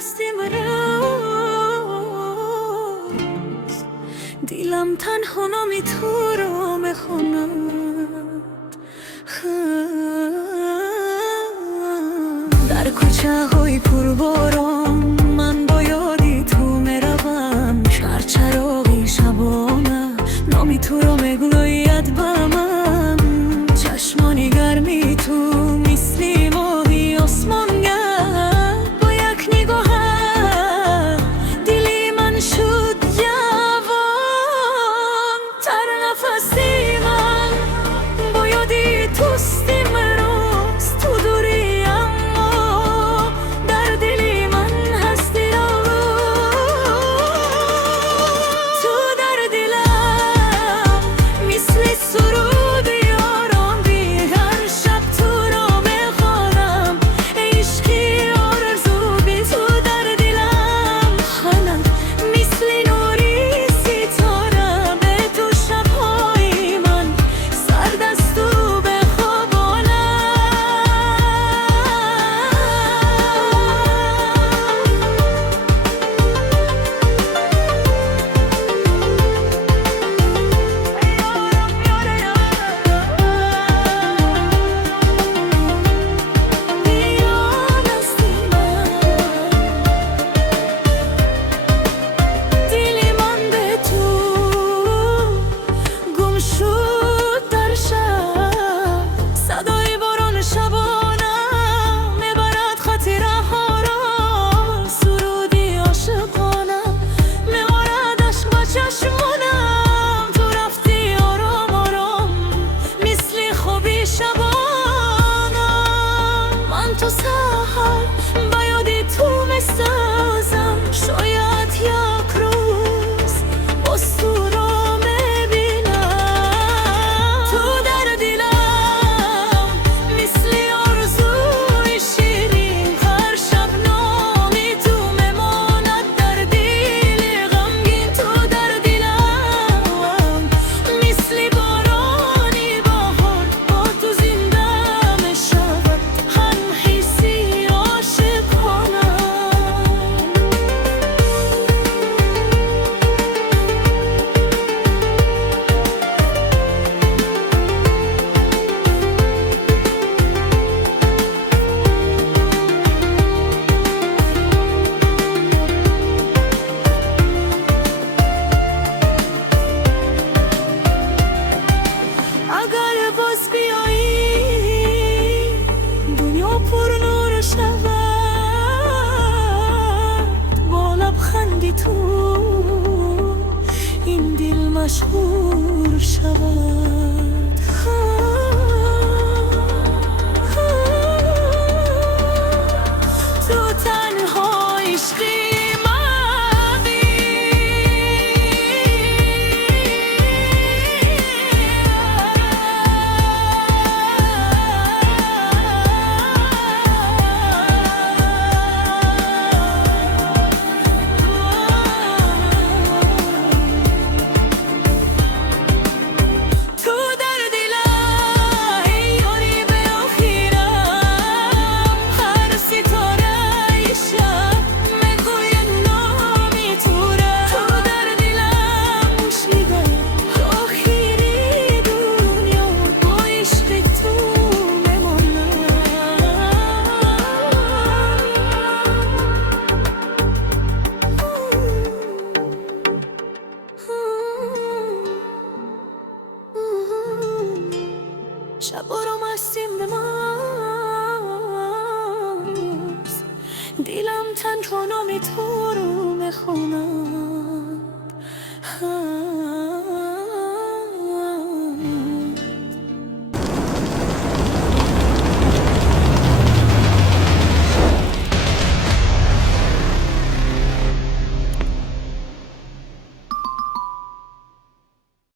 مستیم راست، دیلم تنها نامی تو رو میخوند. در کوچه های پرباران من با یادی تو میروم، شهر چراغی شبانه نامی تو رو میگوید به من. چشمانی گرمی تو مثلی ماهی آسمانگه، با یک نگاه دلی من شد جوان. تر نفسی من با یادی توستیم راست، تو دوری اما در دلی من هستی آواز. تو در دلم مثل سرود یاران بی، هر شب تو را میخوانم عشقی آرزو بی. تو در دلم خانم مثل نوری ستاره، به تو شبهای من سرد است و سحر با یادی تو میسازم. شاید یک روز باز تو را میبینم. تو در دلم مثل آرزوی شیرین، هر شب نامی تو میماند در دل غمگین. تو در دلم مثل بارانی بهار، با تو زنده میشود هم حسی عاشقانه. اگر باز بیایی دنیا پر نور شود، با لبخندی تو این دل مشهور شود. تو تنها عشقی شب رو مستیم به ماست، دیلم تنها نامی تو رو میخونم.